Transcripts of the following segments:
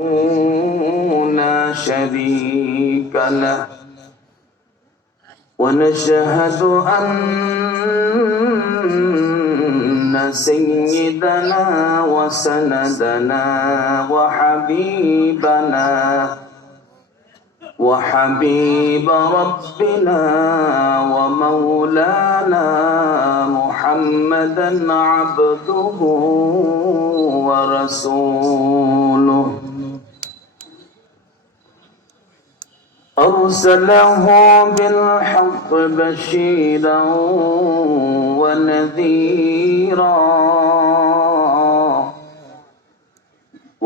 لا شريك له ونشهد أن سيدنا وسندنا وحبيب ربنا ومولانا محمدا عبده ورسوله أرسله بالحق بشيرا ونذيرا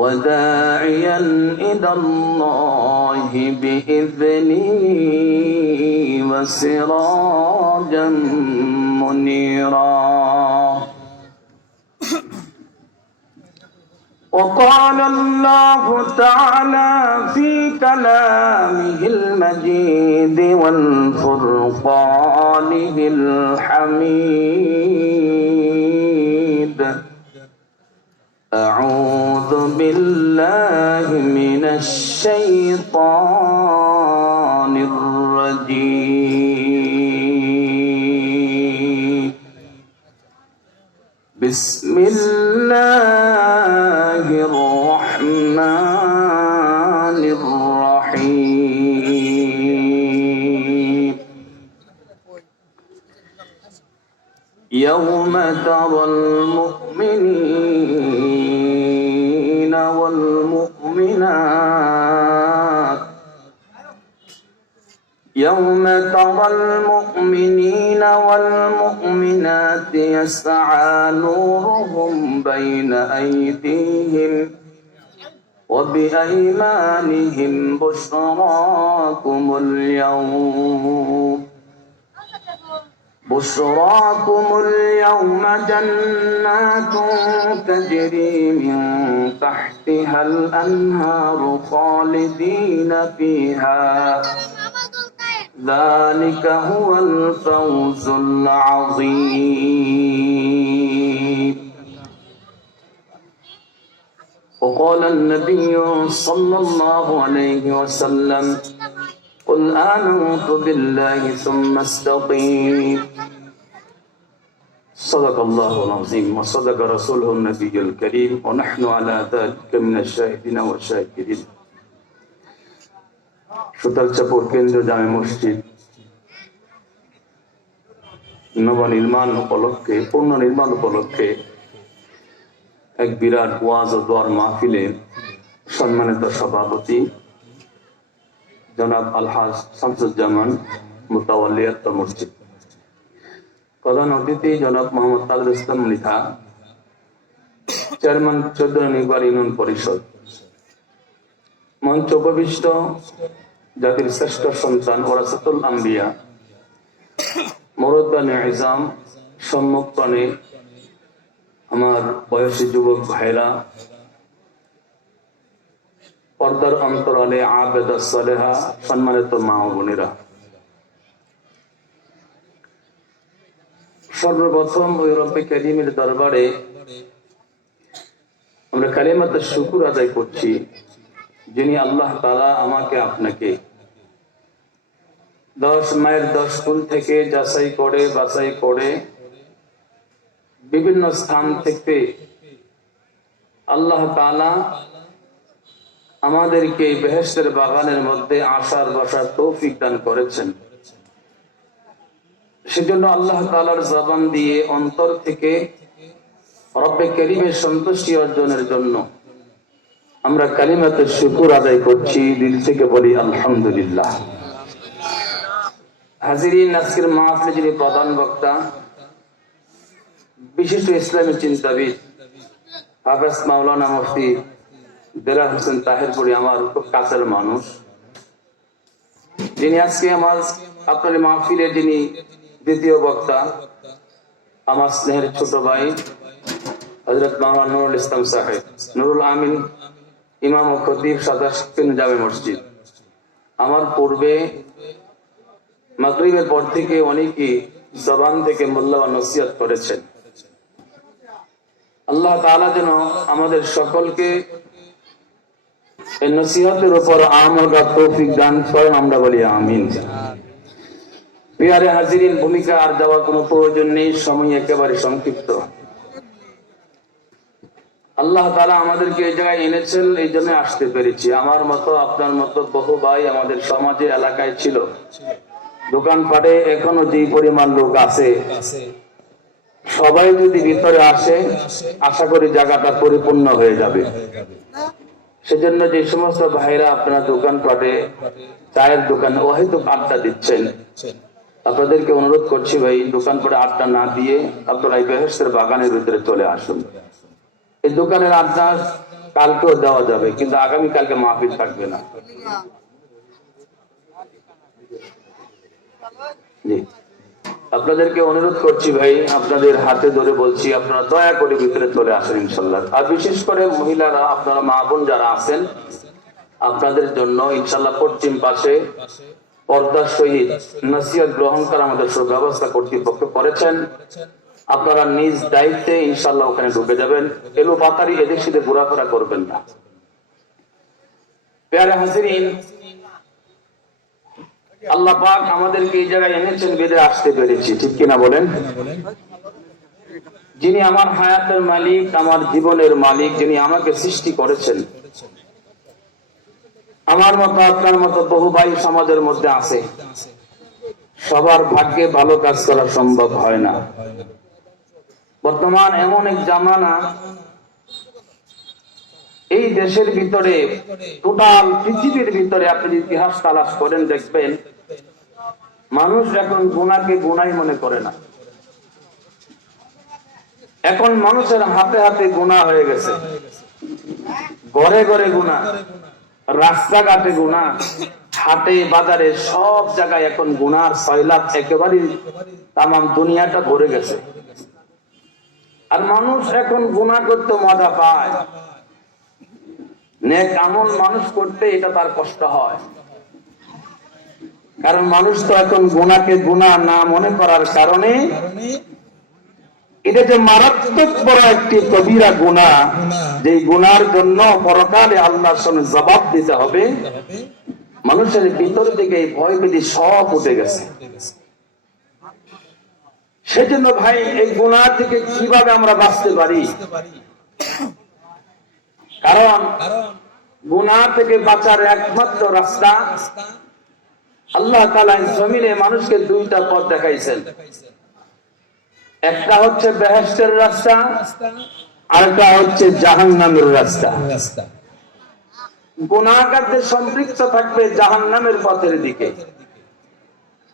وداعيا إلى الله بإذنه وسراجا منيرا. وقال الله تعالى في كلامه المجيد والفرقانه الحميد: أعوذ بالله من الشيطان الرجيم. بسم الله الرحمن الرحيم. يوم ترى المؤمنين والمؤمنات يسعى نورهم بين أيديهم وبأيمانهم بشراكم اليوم جنات تجري من تحتها الأنهار خالدين فيها ذلك هو الفوز العظيم. وقال النبي صلى الله عليه وسلم: قل آمنت بالله ثم استقيم. صدق الله العظيم وصدق رسوله النبي الكريم ونحن على ذلك من الشاهدين والشاكرين. সুতারচাপুর কেন্দ্রীয় জামে মসজিদ পূর্ণ নির্মাণ উপলক্ষে এক বিরাট ওয়াজ ও দোয়ার মাহফিলে সম্মানিত সভাপতি জনাব আলহাজ শামসুজ্জামান মুতাওয়াল্লিয়াত মসজিদ, প্রধান অতিথি জনাব মোহাম্মদ তাজুল ইসলাম মৃধা, চেয়ারম্যান 14 নির্বাহী ইউনিয়ন পরিষদ, মঞ্চ উপবিষ্ট জাতির শ্রেষ্ঠ সন্তান ওরাসাতুল আম্বিয়া, মুরব্বানে ইজাম, সম্মুখপানে আমার বয়সী যুবক ভাইরা, পর্দার অন্তরালে আবেদা সালেহা, সম্মানিত মা ও বোনেরা, সর্বপ্রথম ওই রব্বে কারীমের দরবারে আমরা কালিমাতে শুকর আদায় করছি, যিনি আল্লাহ তাআলা আমাকে আপনাকে 10 মায়ের 10 কুল থেকে যাচাই করে বাছাই করে বিভিন্ন স্থান থেকে আল্লাহ তাআলা আমাদেরকে বেহেশতের বাগানের মধ্যে আসার বসার তৌফিক দান করেছেন। সেজন্য আল্লাহ তাআলার জবান দিয়ে অন্তর থেকে রব্বে কারীমের সন্তুষ্টি অর্জনের জন্য আমরা কালিমাতে শুকর আদায় করছি, দিল থেকে বলি আলহামদুলিল্লাহ। হাজিরিন, আজকের মাহফিলে যিনি প্রধান বক্তা, বিশিষ্ট ইসলামী চিন্তাবিদ হাফেজ মাওলানা মুফতি দেলার হোসেন তাহেরপুরি, আমার খুব কাছের মানুষ, যিনি আজকে আমার আপনার মাহফিলে যিনি দ্বিতীয় বক্তা, আমার স্নেহের ছোট ভাই হযরত মাওলানা নুরুল ইসলাম সাহেব, নুরুল আমিন ইমাম ও খতিব সাদাত জামে মসজিদ। আমার পূর্বে মাগরিবের পর থেকে অনেকেই জবান থেকে মূল্যবান নসিহত করেছেন। আল্লাহ তাআলা যেন আমাদের সকলকে এই নসিহতের উপর আমল করার তৌফিক দান করেন, আমরা বলি আমিন। প্রিয় হাজিরিন, ভূমিকা আর দেওয়ার কোনো প্রয়োজন নেই, সময় একেবারে সংক্ষিপ্ত। আল্লাহ তাআলা আমাদেরকে এই জায়গায় এনেছেন, এই জন্য আসতে পেরেছি। আমার মতো আপনার মতো বহু ভাই আমাদের সমাজে এলাকায় ছিল, দোকানপাটে এখনো যে পরিমাণ লোক আছে, সবাই যদি ভিতরে আসে আশা করি জায়গাটা পরিপূর্ণ হয়ে যাবে। সেজন্য যে সমস্ত ভাইরা আপনারা দোকানপাটে, চায়ের দোকানে হয়তো আড্ডা দিচ্ছেন, আপনাদেরকে অনুরোধ করছি ভাই, দোকানপাটে আড্ডা না দিয়ে আপনারা এই বেহেশতের বাগানের ভিতরে চলে আসুন। এই দোকানের আড্ডা কালকেও দেওয়া যাবে, কিন্তু আগামীকালকে মাহফিল থাকবে না। জি, আপনাদেরকে অনুরোধ করছি ভাই, আপনাদের হাতে ধরে বলছি, আপনারা দয়া করে ভিতরে চলে আসেন ইনশাল্লাহ। আর বিশেষ করে মহিলারা, আপনারা মা বোন যারা আছেন, আপনাদের জন্য ইনশাল্লাহ পশ্চিম পাশে পর্দার সহিত নসিহত গ্রহণ করা আমাদের সুব্যবস্থা কর্তৃপক্ষ করেছেন। আপনারা নিজ দায়িত্বে ইনশাল্লাহ ওখানে ঢুকে যাবেন, এলো পাতারি এদিক সেদিক ঘোরাফেরা করবেন না। প্যারে হাজিরিন, আল্লাহ পাক আমাদেরকে এই জায়গায় এনেছেন বেঁধে আসতে পেরেছি, ঠিক কিনা বলেন? যিনি আমার হায়াতের মালিক, আমার জীবনের মালিক, যিনি আমাকে সৃষ্টি করেছেন, আমার মতো আপনার মতো বহু ভাই সমাজের মধ্যে আছে। সবার ভাগ্যে ভালো কাজ করা সম্ভব হয় না। বর্তমান এমন এক জামানা, এই দেশের ভিতরে, টোটাল পৃথিবীর ভিতরে আপনি ইতিহাস তালাশ করেন, দেখবেন মানুষ এখন গুনাহকে গুনাই মনে করে না। এখন মানুষের হাতে হাতে গুনাহ হয়ে গেছে, ঘরে ঘরে গুনাহ, রাস্তাঘাটে গুনাহ, হাটে বাজারে সব জায়গায় এখন গুনার সয়লাব একেবারে তামাম দুনিয়াটা ভরে গেছে। আর মানুষ এখন গুনাহ করতে মজা পায়, নেক আমল মানুষ করতে এটা তার কষ্ট হয়। কারণ মানুষ তো এখন গুনাহকে গুনাহ না মনে করার কারণে এটা যে মারাত্মক বড় একটি কবিরা গুনাহ, যে গুনার জন্য পরকালে আল্লাহর সামনে জবাব দিতে হবে, মানুষের ভিতর থেকে এই ভয় ভীতি সব উঠে গেছে। সেজন্য ভাই, এই গুনাহ থেকে কিভাবে আমরা বাঁচতে পারি? কারণ গুনাহ থেকে বাঁচার একমাত্র রাস্তা, আল্লাহ তাআলা জমিনে মানুষকে দুইটা পথ দেখাইছেন। একটা হচ্ছে বেহেশতের রাস্তা, আরেকটা হচ্ছে জাহান্নামের রাস্তা। গুনাহগারদের সম্পৃক্ত থাকবে জাহান্নামের পথের দিকে,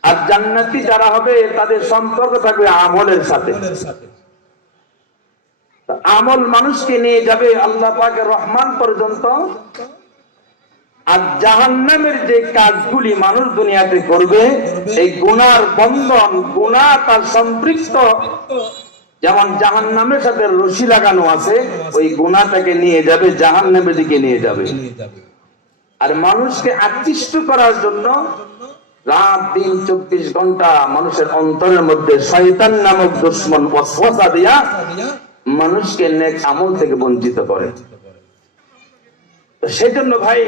আর জান্নাতি যারা হবে তাদের সম্পর্ক থাকবে আমলের সাথে। আমল মানুষকে নিয়ে যাবে আল্লাহ পাকের রহমান পর্যন্ত, আর জাহান্নামের যে কাজগুলি মানুষ দুনিয়াতে করবে, এই গুনার বন্ধন, গুনাহ তার সম্পৃক্ত, যেমন জাহান্নামের সাথে রশি লাগানো আছে, ওই গুনাহটাকে নিয়ে যাবে জাহান্নামের দিকে নিয়ে যাবে। আর মানুষকে আকৃষ্ট করার জন্য রাত দিন 24 ঘন্টা মানুষের অন্তরের মধ্যে শয়তান নামক দুশমন ওয়াসওয়াসা দিয়া মানুষকে নেক আমল থেকে বঞ্চিত করে। সেজন্য ভাই,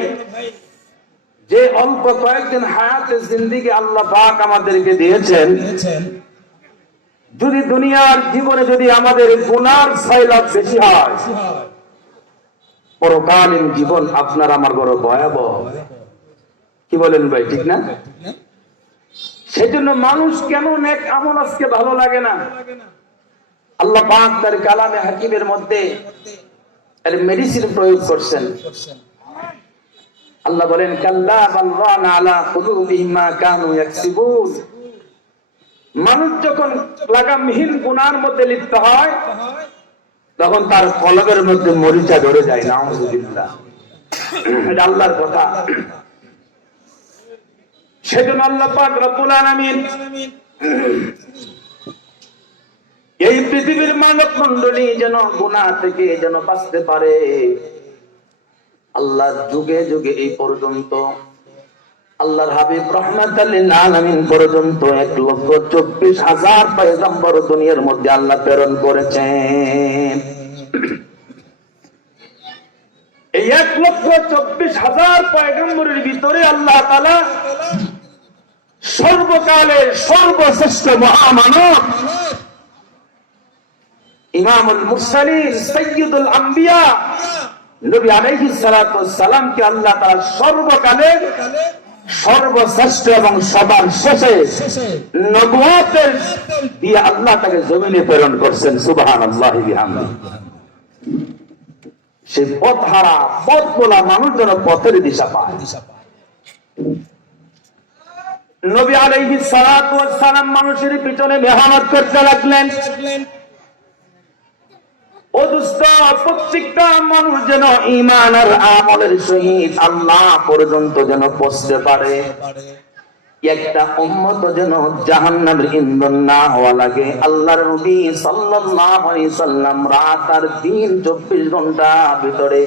যে অল্প কয়েকদিন হায়াতে জিন্দেগি আল্লাহ পাক আমাদেরকে দিয়েছেন, যদি দুনিয়ার জীবনে যদি আমাদের গুনার সয়লাব বেশি হয়, পরকালীন জীবন আপনার আমার বড় ভয়াবহ। কি বলেন ভাই, ঠিক না? সেজন্য মানুষ কেন নেক আমল আজকে ভালো লাগে না? আল্লাহ পাক তার কালামে হাকিমের মধ্যে এর মেডিসিন প্রয়োগ করছেন। আল্লাহ বলেন, কাল্লা বাল রানা আলা কুলুবিহিম মা কানু ইয়াকসিবুন। মানুষ যখন লাগামহীন গুনার মধ্যে লিপ্ত হয়, তখন তার কলবের মধ্যে মরিচা ধরে যায়। নাউযুবিল্লাহ, এটা আল্লাহর কথা। সেজন্য আল্লাহ পাক রব্বুল আলামিন এই পৃথিবীর মানব মণ্ডলী যেন গুনাহ থেকে যেন বাঁচতে পারে, আল্লাহ যুগে যুগে এই পর্যন্ত আল্লাহর হাবিব রাহমাতাল লিল আলামিন পর্যন্ত 1,24,000 পয়গম্বর দুনিয়ার মধ্যে আল্লাহ প্রেরণ করেছেন। এই 1,24,000 পয়গম্বরের ভিতরে আল্লাহ তাআলা সর্বকালের সর্বশ্রেষ্ঠ মহামানব ইমামুল মুরসালিন সাইয়্যিদুল আম্বিয়া নবী আলাইহিস সালাতু ওয়াস সালামকে আল্লাহ তাআলা সর্বকালের সর্বশ্রেষ্ঠ এবং সবার শেষে নবুয়তের দিয়ে আল্লাহ তাকে জমিনে প্রেরণ করছেন। সুবহানাল্লাহি বিহামদিহি। সেই পথ হারা পথ বলা মানুষ যেন পথের দিশা পায়। নবী আলাইহিস সালাতু ওয়াস সালাম মানুষের পিছনে মেহনত করতে লাগলেন। ও দোস্ত, প্রত্যেকটা মানুষ যেন ঈমান আর আমলের সহিত আল্লাহ পর্যন্ত যেন পৌঁছতে পারে, একটা উম্মত যেন জাহান্নামের ইন্ধন না হওয়া লাগে। আল্লাহর নবী সাল্লাল্লাহু আলাইহি সাল্লাম রাত আর দিন 24 ঘন্টা ভিতরে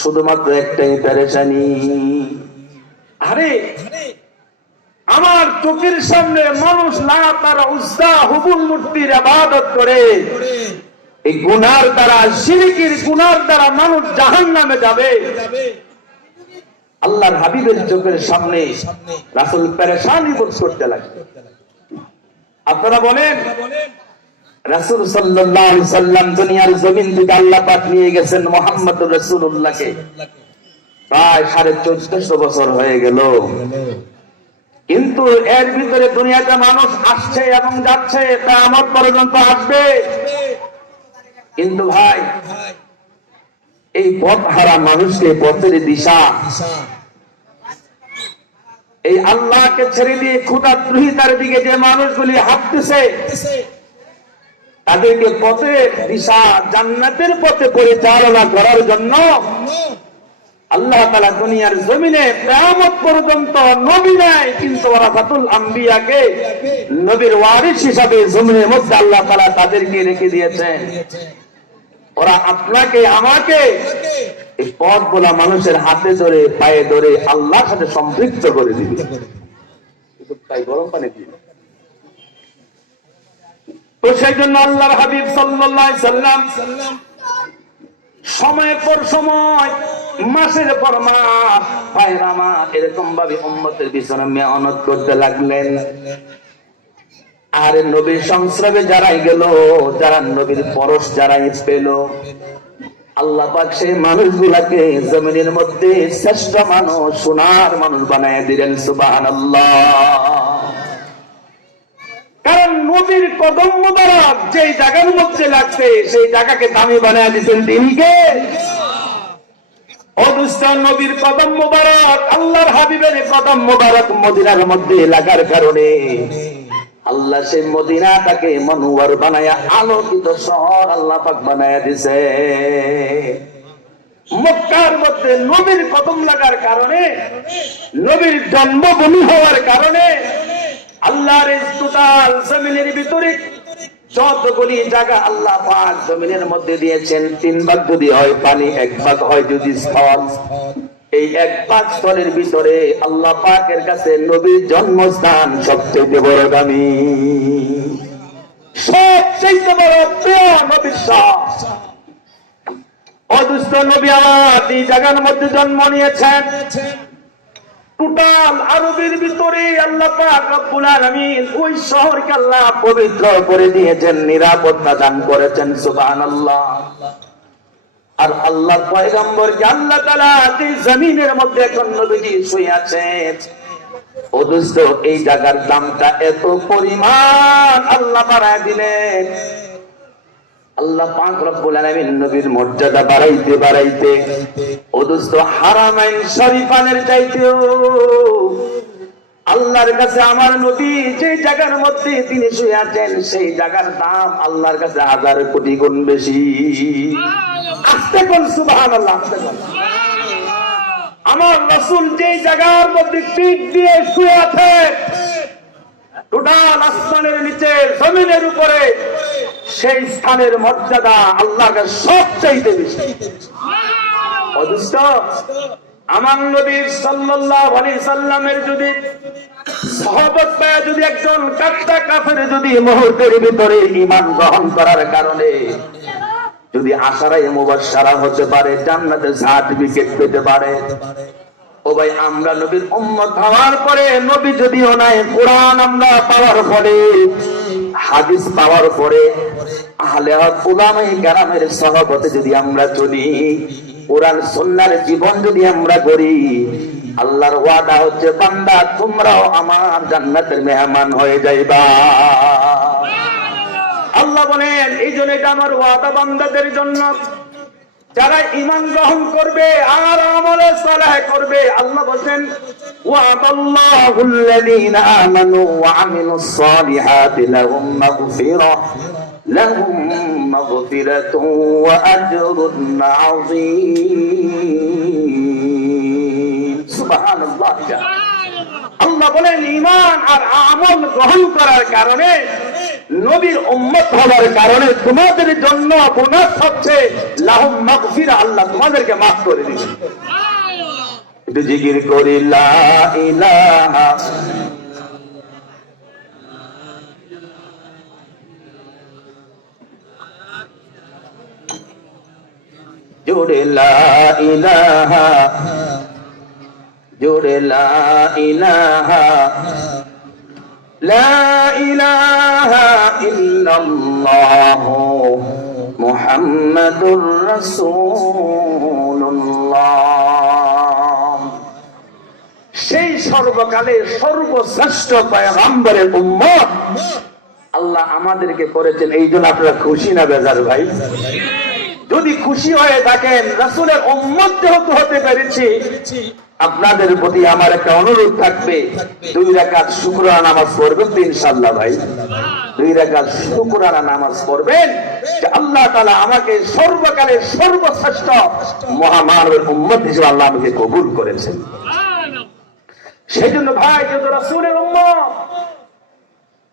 শুধুমাত্র একটাই পেরেশানি, আরে আমার চোখের সামনে মানুষ লাত আর উজ্জা হুবুল মূর্তির ইবাদত করে, এই গুনার দ্বারা, শিরকের গুনার দ্বারা মানুষ জাহান্নামে যাবে। আল্লাহর হাবিবের চোখের সামনে রাসূল পেরেশানি বোধ করতে লাগলেন। আপনারা বলেন, রাসূল সাল্লাল্লাহু আলাইহি সাল্লাম দুনিয়ার জমিন থেকে আল্লাহ পাক নিয়ে গেছেন মুহাম্মদুর রাসূলুল্লাহকে, প্রায় 1450 বছর হয়ে গেল। কিন্তু এর ভিতরে দুনিয়াতে মানুষ আসছে এবং যাচ্ছে, কিয়ামত পর্যন্ত আসবে। কিন্তু ভাই, এই পথ হারা মানুষকে পথের দিশা, এই আল্লাহকে ছেড়ে দিয়ে ক্ষুধাদ্রোহিতার দিকে যে মানুষগুলি হাঁটতেছে, তাদেরকে পথের দিশা, জান্নাতের পথে পরিচালনা করার জন্য আল্লাহ তাআলা দুনিয়ার জমিনে কিয়ামত পর্যন্ত নবী নাই, কিন্তু ওয়ারাসাতুল আম্বিয়াকে নবীর ওয়ারিস হিসাবে জমিনের মধ্যে আল্লাহ তাআলা তাদেরকে রেখে দিয়েছেন। ওরা আপনাকে আমাকে এই পথ বলা মানুষের হাতে ধরে পায়ে ধরে আল্লাহর সাথে সম্পৃক্ত করে দিবে। তাই গরম পানি দিবে। তো সেই জন্য আল্লাহর হাবিব সাল্লাল্লাহু আলাইহি সাল্লাম সময়ের পর সময়, মাসের পর মাস, ভাইরা আমার, এরকম ভাবে উম্মতের পিছনে মেহনত করতে লাগলেন। আর নবীর সংস্রবে যারাই গেল, যারা নবীর পরশ যারাই পেল, আল্লাহ পাক সেই মানুষগুলাকে জমিনের মধ্যে শ্রেষ্ঠ মানুষ, সোনার মানুষ বানায় দিলেন। সুবহানাল্লাহ। কারণ নবীর কদম মোবারক যেই জায়গার মধ্যে লাগছে, সেই জায়গাকে দামি বানায় দিতেন তিনি কে? অদুস্তান নবীর কদম মোবারক, আল্লাহর হাবিবের কদম মোবারক মদিনার মধ্যে লাগার কারণে আল্লাহ সেই মদিনাটাকে মনোয়ার বানায়া আলোকিত শহর আল্লাহ পাক বানায়া দিছে। মক্কার মধ্যে নবীর কদম লাগার কারণে, নবীর জন্মভূমি হওয়ার কারণে আল্লাহর টোটাল জমিনের ভিতরে যতগুলি জায়গা আল্লাহ পাক জমিনের মধ্যে দিয়েছেন, 3 ভাগ যদি হয় পানি, 1 ভাগ হয় যদি স্থল। এই 1 ভাগ স্থলের ভিতরে আল্লাহ পাকের কাছে নবীর জন্মস্থান সবচেয়ে বড় দামি, সবচেয়ে বড় প্রিয় নবীর স্থান। অদুষ্ট নবী আমার এই জায়গার মধ্যে জন্ম নিয়েছেন। টোটাল আরবের ভিতরে আল্লাহ পাক রব্বুল আলামিন ওই শহরকে আল্লাহ পবিত্র করে দিয়েছেন, নিরাপত্তা দান করেছেন। সুবহানাল্লাহ। আর আল্লাহর পয়গম্বরকে আল্লাহ তাআলা এই জমিনের মধ্যে এখন নবীজি শুয়ে আছেন। ও দোস্ত, এই জায়গার দামটা এত পরিমাণ আল্লাহ বাড়ায় দিলেন। আল্লাহ পাক রব্বুল আলামিন নবীর মর্যাদা বাড়াইতে বাড়াইতে, ও দোস্ত, হারামাইন শরীফানের চাইতেও আল্লাহর কাছে আমার নবী যে জায়গার মধ্যে তিনি শুয়ে আছেন, সেই জায়গার দাম আল্লাহর কাছে 1000 কোটি গুণ বেশি। আস্তে কোন সুবহানাল্লাহ, আস্তে কোন। আমার রাসূল যে জায়গার মধ্যে পিঠ দিয়ে শুয়ে আছে, টোটাল আসমানের নিচে, জমিনের উপরে, সেই স্থানের মর্যাদা আল্লাহর কাছে সবচাইতে বেশি। অদৃষ্ট আমার নবী সাল্লাল্লাহু আলাইহি সাল্লামের যদি সাহাবত পায়, যদি একজন কাফের যদি মুহূর্তের ভিতরে ঈমান গ্রহণ করার কারণে যদি আশারায়ে মুবাশশারা হতে পারে, জান্নাতের সার্টিফিকেট পেতে পারে। ও ভাই, আমরা নবীর উম্মত হওয়ার পরে, নবী যদিও নাই, কোরআন আমরা পাওয়ার পরে, হাদিস পাওয়ার পরে, আহলে হক উলামায়ে কেরামের সহবতে যদি আমরা চলি, কোরআন সুন্নাহর জীবন যদি আমরা গড়ি, আল্লাহর ওয়াদা হচ্ছে, বান্দা তোমরাও আমার জান্নাতের মেহমান হয়ে যাইবা। আল্লাহ বলেন, এই জন্য এটা আমার ওয়াদা বান্দাদের জন্য, যারা ঈমান গ্রহণ করবে আর আমলে সালেহ করবে। আল্লাহ বলেন, ওয়াদাল্লাহুল্লাযীনা আমানু ওয়া আমিলুস সালিহাতি লাহুম মাগফিরাতুন ওয়া আজরুন আযীম। সুবহানাল্লাহ। আল্লাহ বলেন, ঈমান আর আমল গ্রহণ করার কারণে, নবীর উম্মত হওয়ার কারণে তোমাদের জন্য বোনাস হচ্ছে লাহুম মাগফিরা, আল্লাহ তোমাদেরকে মাফ করে দিবেন। একটু জিকির করি, লা ইলাহা জোরে, লা ইলাহা জোরে, লা ইলাহা লা ইলাহা ইল্লাল্লাহু মুহাম্মাদুর রাসূলুল্লাহ। সেই সর্বকালে সর্বশ্রেষ্ঠ পয়গম্বরের উম্মত আল্লাহ আমাদেরকে করেছেন। এই জন্য আপনারা খুশি না বেজার ভাই? যদি খুশি হয়ে থাকেন, রাসূলের উম্মত যেহেতু হতে পেরেছি, আপনাদের প্রতি আমার একটা অনুরোধ থাকবে, 2 রাকাত শুকরানা নামাজ পড়বেন তো ইনশাআল্লাহ ভাই। 2 রাকাত শুকরানা নামাজ পড়বেন যে আল্লাহ তাআলা আমাকে সর্বকালের সর্বশ্রেষ্ঠ মহামানবের উম্মত হিসেবে আল্লাহ আমাকে কবুল করেছেন। সেজন্য ভাই, যেহেতু রাসূলের উম্মত,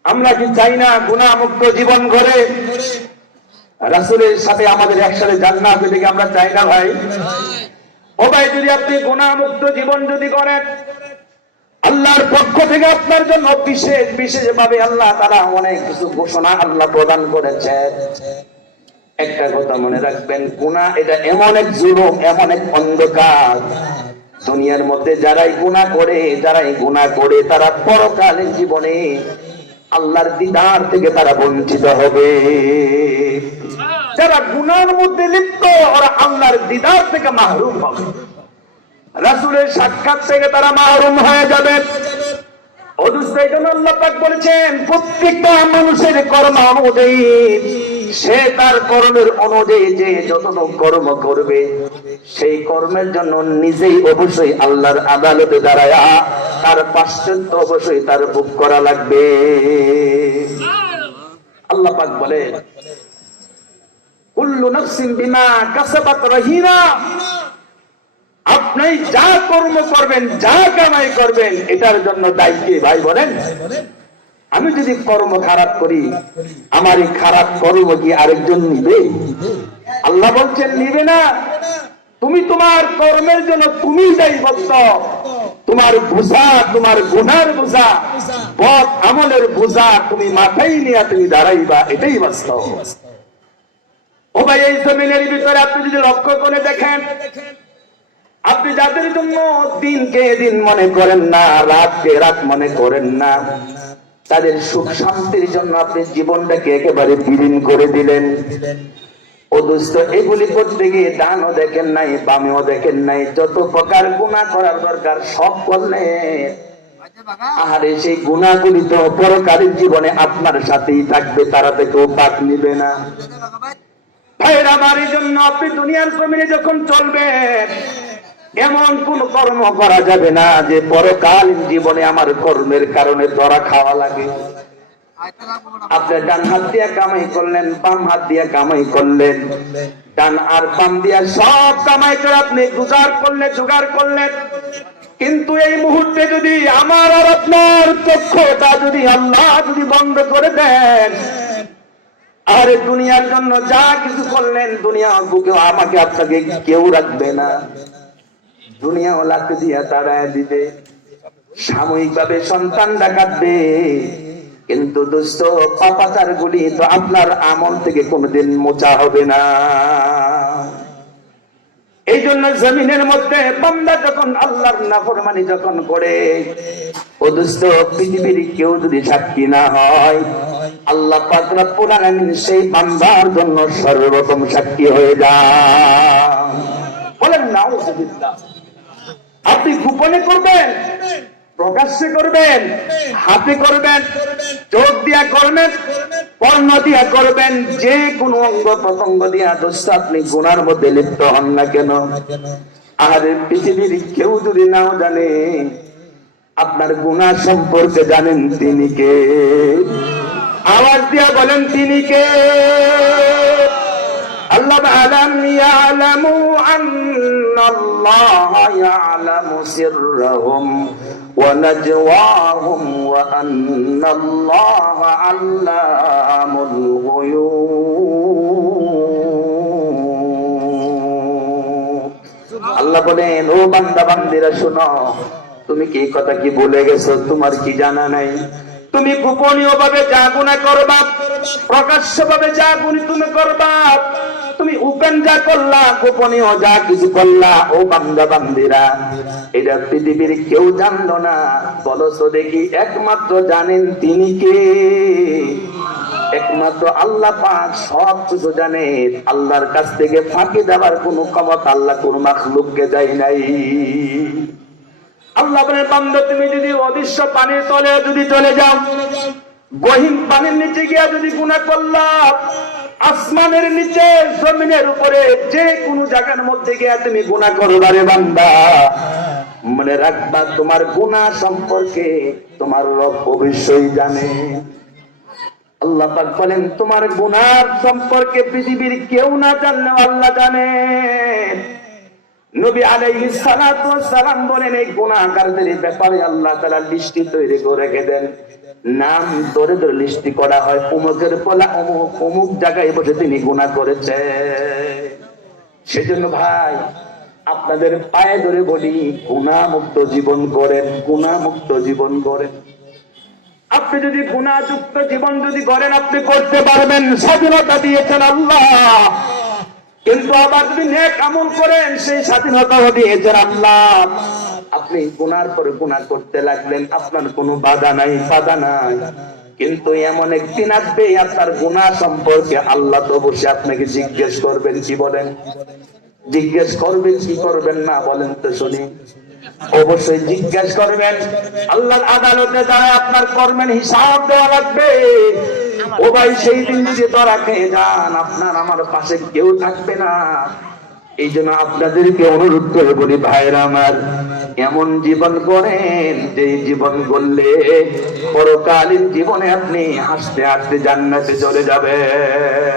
আমরা কি চাই না গুনাহ মুক্ত জীবন গড়ে রাসূলের সাথে আমাদের একসাথে জান্নাত পেতে? কি আমরা চাই না ভাই? ও ভাই, যদি আপনি গুনাহ মুক্ত জীবন যদি করেন, আল্লাহর পক্ষ থেকে আপনার জন্য বিশেষ বিশেষ ভাবে আল্লাহ তাআলা অনেক কিছু ঘোষণা আল্লাহ প্রদান করেছেন। একটা কথা মনে রাখবেন, গুনাহ এটা এমন এক জুলুম, এমন এক অন্ধকার, দুনিয়ার মধ্যে যারাই গুনাহ করে তারা পরকালীন জীবনে আল্লাহর দিদার থেকে তারা বঞ্চিত হবে। যারা গুনাহের মধ্যে লিপ্ত, ওরা আল্লাহর দিদার থেকে মাহরুম হবে, রাসূলের সাক্ষাৎ থেকে তারা মাহরুম হয়ে যাবে। আল্লাহ পাক বলেছেন, প্রত্যেকটা মানুষের কর্ম অনুযায়ী, সে তার কর্মের অনুযায়ী যে যতটুকু কর্ম করবে, সেই কর্মের জন্য নিজেই অবশ্যই আল্লাহর আদালতে দাঁড়ায়া তার পাশ্চাত্য অবশ্যই তার ভোগ করা লাগবে। আল্লাহ পাক বলে, কুল্লু নাফসিন বিমা কাসাবাত রাহিনা। আপনি যা কর্ম করবেন, যা কামাই করবেন, এটার জন্য দায়ী কে ভাই বলেন? আমি যদি কর্ম খারাপ করি, আমার এই খারাপ কর্ম কি আরেকজন নিবে? আল্লাহ বলছেন নিবে না। তুমি তোমার কর্মের জন্য তুমি দায়বদ্ধ। তোমার বোঝা, তোমার গুনার বোঝা, বদ আমলের বোঝা তুমি মাথায় নিয়ে তুমি দাঁড়াইবা, এটাই বাস্তব। ও ভাই, এই জমিনের ভিতরে আপনি যদি লক্ষ্য করে দেখেন, আপনি যাদের জন্য দিনকে দিন মনে করেন না, রাতকে রাত মনে করেন না, তাদের সুখ শান্তির জন্য আপনি জীবনটাকে একেবারে বিলীন করে দিলেন। ও দোস্ত, এগুলি করতে গিয়ে ডানও দেখেন নাই, বামেও দেখেন নাই, যত প্রকার গুনাহ করার দরকার সব করলেন। আরে সেই গুনাহগুলি তো পরকালীন জীবনে আপনার সাথেই থাকবে, তারা থেকেও পাক নিবে না। ভাইরা, আমার জন্য আপনি দুনিয়ার জমিনে যখন চলবেন, এমন কোন কর্ম করা যাবে না যে পরকালীন জীবনে আমার কর্মের কারণে ধরা খাওয়া লাগে। আপনি ডান হাত দিয়ে কামাই করলেন, বাম হাত দিয়ে কামাই করলেন, ডান আর বাম দিয়া সব কামাই করে আপনি জোগাড় করলেন, কিন্তু এই মুহূর্তে যদি আমার আর আপনার চক্ষুটা যদি আল্লাহ যদি বন্ধ করে দেন, আরে দুনিয়ার জন্য যা কিছু করলেন, দুনিয়া বুকে আমাকে আপনাকে কেউ রাখবে না। দুনিয়া লাঠি দিয়া তাড়ায় দিবে, সাময়িক ভাবে সন্তানরা কাঁদবে, কিন্তু দোস্ত পাপাচার গুলি তো আপনার আমল থেকে কোনোদিন মোচা হবে না। এই জন্য জমিনের মধ্যে বান্দা যখন আল্লাহর নাফরমানি যখন করে, ও দোস্ত পৃথিবীর কেউ যদি সাক্ষী না হয়, আল্লাহ পাক রব্বুল আলামিন সেই বান্দার জন্য সর্বপ্রথম সাক্ষী হয়ে যান। বলেন নাউযুবিল্লাহ। আপনি গোপনে করবেন, প্রকাশ্যে করবেন, হাতে করবেন, চোখ দিয়া করবেন, কর্ণ দিয়া করবেন, যে কোনো অঙ্গ প্রত্যঙ্গ দিয়া দোস্ত আপনি গুনার মধ্যে লিপ্ত হন না কেন, আর পৃথিবীর কেউ যদি নাও জানে আপনার গুনাহ সম্পর্কে জানেন তিনি কে? আওয়াজ দিয়া বলেন তিনি কে? আল্লাহ আলাম ইয়ালামু আন্নাল্লাহ ইয়ালামু সিররাহুম ওয়া নাজওয়াহুম ওয়া আন্নাল্লাহ আল্লামুল গুয়ুব। আল্লাহ বলেন, ও বান্দা বান্দিরা শোনো, তুমি কি কথা কি ভুলে গেছো? তোমার কি জানা নাই? তুমি গোপনীয় ভাবে যা গুনাহ করবা, প্রকাশ্য ভাবে যা গুনাহ তুমি করবা, তুমি ওপেন যা করলা, গোপনীয় যা কিছু করলা, ও বান্দা বান্দিরা, এটা পৃথিবীর কেউ জানলো না। বলো তো দেখি, একমাত্র জানেন তিনি কে? একমাত্র আল্লাহ পাক সব কিছু জানে। আল্লাহর কাছ থেকে ফাঁকি দেওয়ার কোন ক্ষমতা আল্লাহ কোন মাখলুককে দেয় নাই। আল্লাহ বলে, বান্দা তুমি যদি অদৃশ্য পানির তলে যদি চলে যাও, গহীন পানির নিচে গিয়া যদি গুনাহ করলা, আসমানের নিচে জমিনের উপরে যে কোন জায়গার মধ্যে গিয়া তুমি গুনাহ করবা রে বান্দা, মনে রাখবা তোমার গুনাহ সম্পর্কে তোমার রব অবশ্যই জানে। আল্লাহ পাক বলেন, তোমার গুনাহ সম্পর্কে পৃথিবীর কেউ না জানলেও আল্লাহ জানেন। নবী আলাইহিস সালাতু ওয়াস সালাম বলেন, এই গুনাহগারদের ব্যাপারে আল্লাহ তাআলা লিস্ট তৈরি করে রেখে দেন, নাম ধরে ধরে লিস্ট করা হয়, অমুকের পোলা অমুক অমুক জায়গায় বসে তিনি গুনাহ করেছে। সেজন্য ভাই আপনাদের পায়ে ধরে বলি, গুনাহমুক্ত জীবন করেন, গুনাহমুক্ত জীবন করেন। আপনি যদি গুনাহযুক্ত জীবন যদি করেন, আপনি করতে পারবেন, স্বাধীনতা দিয়েছেন আল্লাহ। কিন্তু আবার যদি নেক আমল করেন, সেই স্বাধীনতাও দিয়েছেন আল্লাহ। আপনি গুনার পরে গুনাহ করতে লাগলেন, আপনার কোনো বাধা নাই, বাধা নাই। কিন্তু এমন একদিন আসবে আপনার গুনাহ সম্পর্কে আল্লাহ তো অবশ্যই আপনাকে জিজ্ঞেস করবেন। কি বলেন? জিজ্ঞেস করবেন কি করবেন না বলেন তো শুনি? অবশ্যই জিজ্ঞেস করবেন। আল্লাহর আদালতে দাঁড়ায় আপনার কর্মের হিসাব দেওয়া লাগবে। ও ভাই, সেই দিন যদি ধরা খেয়ে যান, আপনার আমার পাশে কেউ থাকবে না। এই জন্য আপনাদেরকে অনুরোধ করে বলি, ভাইরা আমার, এমন জীবন করেন যে জীবন করলে পরকালীন জীবনে আপনি হাসতে হাসতে জান্নাতে চলে যাবেন।